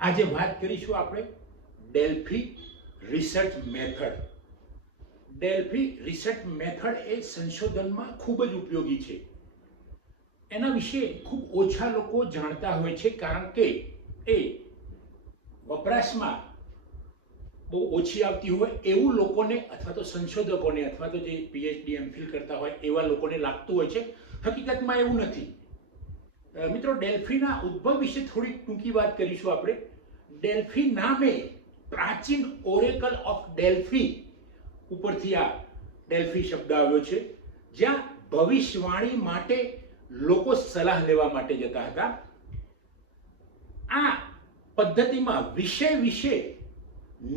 આજે વાત કરીશું આપણે Delphi research method. Delphi research method એ સંશોધનમાં ખૂબ જ ઉપયોગી છે. એના વિશે ખૂબ ઓછા લોકો જાણતા હોય છે, કારણ કે એ વપરાશમાં બહુ ઓછી આવતી હોય એવું લોકોને, અથવા તો સંશોધકોને, અથવા તો જે પીએચડી એમફિલ કરતા હોય એવા લોકોને લાગતું હોય છે. હકીકતમાં એવું નથી. મિત્રો, ડેલ્ફીના ઉદ્ભવ વિશે થોડી ટૂંકી વાત કરીશું આપણે. ડેલ્ફી નામે પ્રાચીન ઓરેકલ ઓફ ડેલ્ફી ઉપરથી આ ડેલ્ફી શબ્દ આવ્યો છે, જ્યાં ભવિષ્યવાણી માટે લોકો સલાહ લેવા માટે જતા હતા. આ પદ્ધતિમાં વિષય વિશે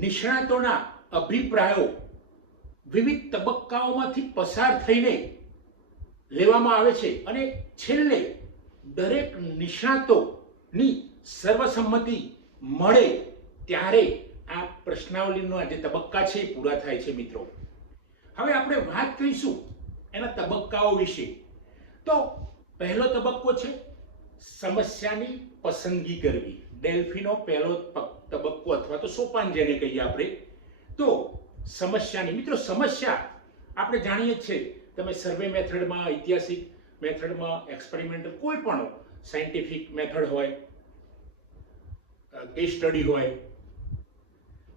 નિષ્ણાતોના અભિપ્રાયો વિવિધ તબક્કાઓમાંથી પસાર થઈને લેવામાં આવે છે, અને છેલ્લે દરેક નિષ્ણાતોની સર્વસંમતિ મળે ત્યારે આ પ્રશ્નાવલીનો જે તબક્કા છે એ પૂરા થાય છે. મિત્રો, હવે આપણે વાત કરીશું એના તબક્કાઓ વિશે. તો પહેલો તબક્કો છે સમસ્યાની પસંદગી કરવી. ડેલ્ફીનો પહેલો તબક્કો અથવા તો સોપાન જેને કહીએ આપણે, તો સમસ્યાની. મિત્રો, સમસ્યા આપણે જાણીએ જ છે. તમે સર્વે મેથડમાં, ઐતિહાસિક મેથડમાં, એક્સપેરિમેન્ટલ, કોઈ પણ સાયન્ટિફિક મેથડ હોય, કેસ સ્ટડી હોય,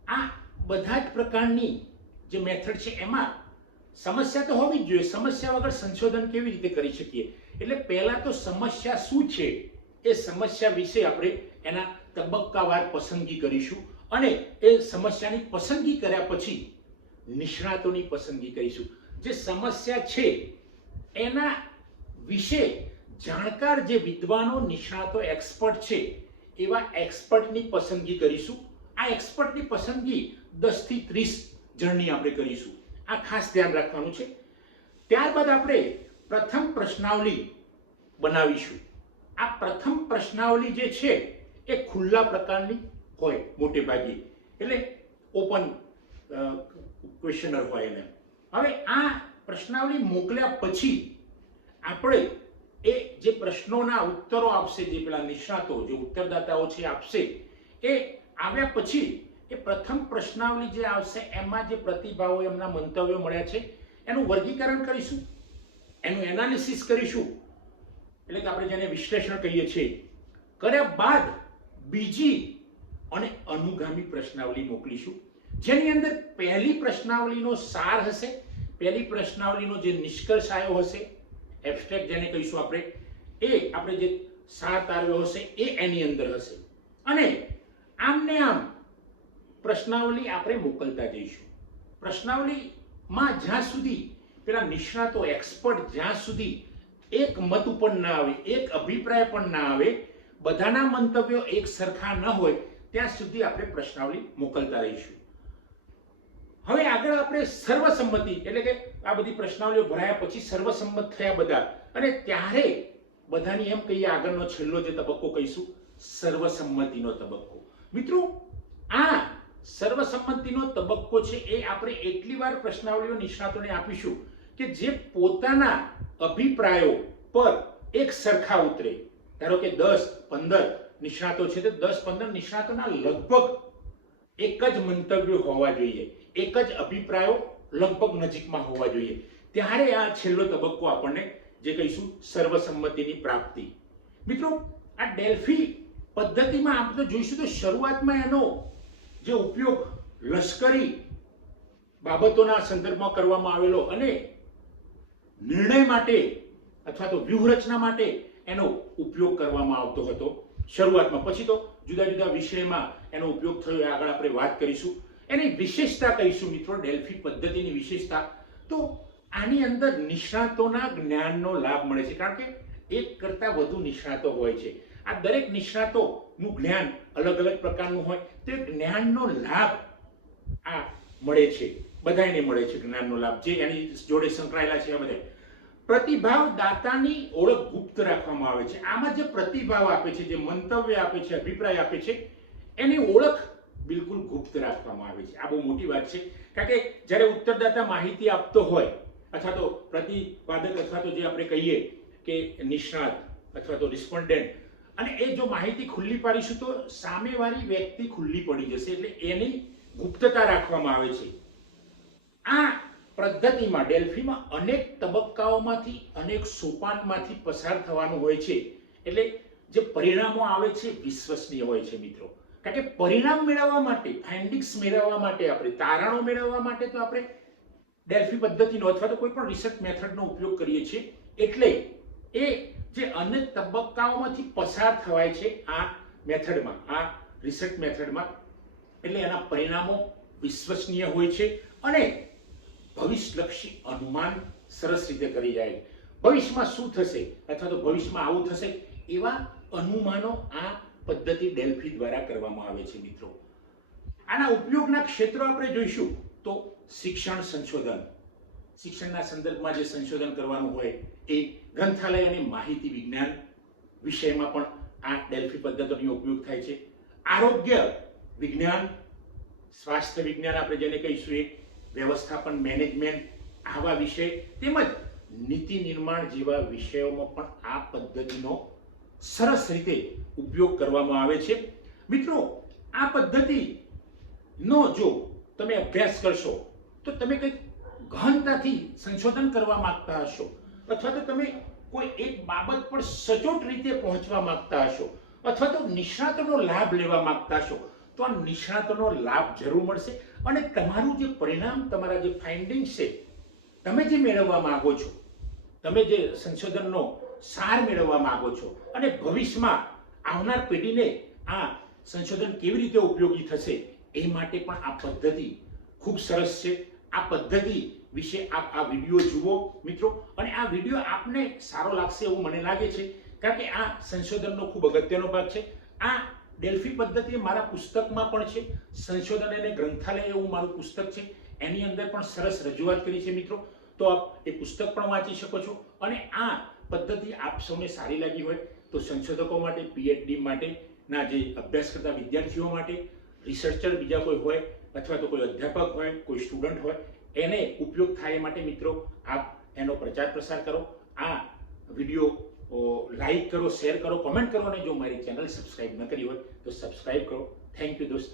આ બધા જ પ્રકારની જે મેથડ છે એમાં સમસ્યા તો હોવી જ જોઈએ. સમસ્યા વગર સંશોધન કેવી રીતે કરી શકીએ? એટલે પહેલા તો સમસ્યા શું છે એ સમસ્યા વિશે આપણે એના તબક્કાવાર પસંદગી કરીશું, અને એ સમસ્યાની પસંદગી કર્યા પછી નિષ્ણાતોની પસંદગી કરીશું. જે સમસ્યા છે એના વિશે જાણકાર જે વિદ્વાનો, નિષ્ણાતો, એક્સપર્ટ છે, એવા એક્સપર્ટની પસંદગી કરીશું. આ એક્સપર્ટની પસંદગી 10 થી 30 જણની આપણે કરીશું. આ ખાસ ધ્યાન રાખવાનું છે. ત્યારબાદ આપણે પ્રથમ પ્રશ્નાવલી બનાવીશું. આ પ્રથમ પ્રશ્નાવલી જે છે એ ખુલ્લા પ્રકારની હોય મોટે ભાગે, એટલે ઓપન ક્વેશ્ચનર હોય એને. હવે આ પ્રશ્નાવલી મોકલ્યા પછી આપણે એ જે પ્રશ્નોના ઉત્તરો આપશે, જે પેલા નિષ્ણાતો, જે ઉત્તરદાતાઓ છે આપશે, એ આવ્યા પછી એ પ્રથમ પ્રશ્નાવલી જે આવશે એમાં જે પ્રતિભાવો, એમના મંતવ્યો મળ્યા છે, એનું વર્ગીકરણ કરીશું, એનું એનાલિસિસ કરીશું, એટલે કે આપણે જેને વિશ્લેષણ કહીએ છીએ. કર્યા બાદ બીજી અને અનુગામી પ્રશ્નાવલી મોકલીશું, જેની અંદર પહેલી પ્રશ્નાવલીનો સાર હશે, પહેલી પ્રશ્નાવલીનો જે નિષ્કર્ષ આવ્યો હશે, એબ્સ્ટ્રેક્ટ જેને કહીશું આપણે, એ આપણે જે સાર તારવ્યો હશે એ એની અંદર હશે. અને આમને આમ પ્રશ્નાવલી આપણે મોકલતા જઈશું. પ્રશ્નાવલીમાં જ્યાં સુધી પેલા નિષ્ણાતો, એક્સપર્ટ જ્યાં સુધી એક મત ઉપર ના આવે, એક અભિપ્રાય પણ ના આવે, બધાના મંતવ્યો એક સરખા ન હોય, ત્યાં સુધી આપણે પ્રશ્નાવલી મોકલતા રહીશું. હવે આગળ આપણે સર્વસંમતિ, એટલે કે આ બધી પ્રશ્નાવલીઓ ભરાયા પછી સર્વસંમત થયા બધા, અને ત્યારે બધાની એમ કહીએ આગળનો છેલ્લો જે તબક્કો કહીશું, સર્વસંમતિનો તબક્કો. મિત્રો, આ સર્વસંમતિનો તબક્કો છે એ આપણે એટલી વાર પ્રશ્નાવલીઓ નિષ્ણાતોને આપીશું કે જે પોતાના અભિપ્રાયો પર એક સરખા ઉતરે. ધારો કે 10-15 નિષ્ણાતો છે, તો 10-15 નિષ્ણાતોના લગભગ એક જ મંતવ્યો હોવા જોઈએ, એક જ અભિપ્રાયો લગભગ નજીકમાં હોવા જોઈએ. ત્યારે આ છેલ્લો તબક્કો આપણને જે કહીશું સર્વસંમતિની પ્રાપ્તિ. મિત્રો, આ ડેલ્ફી પદ્ધતિમાં આપણે જોઈશું તો શરૂઆતમાં એનો જે ઉપયોગ લશ્કરી બાબતોના સંદર્ભમાં કરવામાં આવેલો, અને નિર્ણય માટે અથવા તો વ્યૂહરચના માટે એનો ઉપયોગ કરવામાં આવતો હતો શરૂઆતમાં. પછી તો જુદા જુદા વિષયમાં એનો ઉપયોગ થયો, આગળ આપણે વાત કરીશું. એની વિશેષતા કહીશું મિત્રો, ડેલ્ફી પદ્ધતિની વિશેષતા. તો આની અંદર નિષ્ણાતોના જ્ઞાનનો લાભ મળે છે, કારણ કે એક કરતાં વધુ નિષ્ણાતો હોય છે. આ દરેક નિષ્ણાતોનું જ્ઞાન અલગ અલગ પ્રકારનું હોય, તો એ જ્ઞાનનો લાભ આ મળે છે, બધાને મળે છે જ્ઞાનનો લાભ, જે એની જોડે સંકળાયેલા છે. આ બધા પ્રતિભાવ દાતાની ઓળખ ગુપ્ત રાખવામાં આવે છે. આમાં જે પ્રતિભાવ આપે છે, જે મંતવ્ય આપે છે, અભિપ્રાય આપે છે, એની ઓળખ બિલકુલ ગુપ્ત રાખવામાં આવે છે. આ બહુ મોટી વાત છે, કારણ કે જ્યારે ઉત્તરદાતા માહિતી આપતો હોય, અથવા તો પ્રતિપાદક, અથવા તો જે આપણે કહીએ કે નિષ્ણાત અથવા તો રિસ્પોન્ડન્ટ અને એ જો માહિતી ખુલ્લી પાડીશું તો સામેવાળી વ્યક્તિ ખુલ્લી પડી જશે, એટલે એની ગુપ્તતા રાખવામાં આવે છે. આ પદ્ધતિમાં ડેલ્ફીમાં અનેક તબક્કાઓમાંથી અનેક સોપાનમાંથી પસાર થવાનું હોય છે, એટલે જે પરિણામો આવે છે વિશ્વસનીય હોય છે મિત્રો. કારણ કે પરિણામ મેળવવા માટે, ફાઇન્ડિંગ્સ મેળવવા માટે, આપણે તારણો મેળવવા માટે તો આપણે ડેલ્ફી પદ્ધતિનો અથવા તો કોઈ પણ રિસર્ચ મેથડનો ઉપયોગ કરીએ છીએ. એટલે એ જે અનેક તબક્કાઓમાંથી પસાર થવાય છે આ મેથડમાં, આ રિસર્ચ મેથડમાં, એટલે એના પરિણામો વિશ્વસનીય હોય છે અને ભવિષ્યલક્ષી અનુમાન સરસ રીતે કરી જાય. ભવિષ્યમાં શું થશે અથવા તો ભવિષ્યમાં આવું થશે એવા અનુમાનો આ પદ્ધતિ ડેલ્ફી દ્વારા કરવામાં આવે છે મિત્રો. આના ઉપયોગના ક્ષેત્રો આપણે જોઈશું તો શિક્ષણ સંશોધન, શિક્ષણના સંદર્ભમાં જે સંશોધન કરવાનું હોય એ, ગ્રંથાલય અને માહિતી વિજ્ઞાન વિષયમાં પણ આ ડેલ્ફી પદ્ધતિનો ઉપયોગ થાય છે. આરોગ્ય વિજ્ઞાન, સ્વાસ્થ્ય વિજ્ઞાન આપણે જેને કહીશું એ, વ્યવસ્થાપન, મેનેજમેન્ટ, આવા વિષય, તેમજ નીતિ નિર્માણ જેવા વિષયોમાં પણ આ પદ્ધતિનો સરસ રીતે ઉપયોગ કરવામાં આવે છે. મિત્રો, આ પદ્ધતિનો જો તમે અભ્યાસ કરશો તો તમે કંઈક ગહનતાથી સંશોધન કરવા માંગતા હશો, અથવા તો તમે કોઈ એક બાબત પર સચોટ રીતે પહોંચવા માંગતા હશો, અથવા તો નિષ્ણાતોનો લાભ લેવા માંગતા હશો, તો આ નિષ્ણાતોનો લાભ જરૂર મળશે. અને તમારું જે પરિણામ, તમારા જે ફાઇન્ડિંગ્સ છે, તમે જે મેળવવા માંગો છો, તમે જે સંશોધનનો સાર મેળવવા માંગો છો, અને ભવિષ્યમાં આવનાર પેઢીને આ સંશોધન કેવી રીતે ઉપયોગી થશે એ માટે પણ આ પદ્ધતિ ખૂબ સરસ છે. આ પદ્ધતિ વિશે આપ આ વિડીયો જુઓ મિત્રો, અને આ વિડીયો આપને સારો લાગશે એવું મને લાગે છે, કારણ કે આ સંશોધનનો ખૂબ અગત્યનો ભાગ છે. આ ડેલ્ફી પદ્ધતિ મારા પુસ્તકમાં પણ છે, સંશોધન અને ગ્રંથાલય એવું મારું પુસ્તક છે, એની અંદર પણ સરસ રજૂઆત કરી છે મિત્રો. તો આપ એ પુસ્તક પણ વાંચી શકો છો. અને આ પદ્ધતિ આપ સૌને સારી લાગી હોય તો સંશોધકો માટે, પીએચડી માટેના જે અભ્યાસ કરતા વિદ્યાર્થીઓ માટે, રિસર્ચર બીજા કોઈ હોય, અથવા તો કોઈ અધ્યાપક હોય, કોઈ સ્ટુડન્ટ હોય, એને ઉપયોગ થાય માટે મિત્રો આપ એનો પ્રચાર પ્રસાર કરો. આ વિડીયો લાઈક કરો, શેર કરો, કમેન્ટ કરો, અને જો મારી ચેનલ સબસ્ક્રાઇબ ન કરી હોય તો સબસ્ક્રાઇબ કરો. થેન્ક યુ દોસ્તો.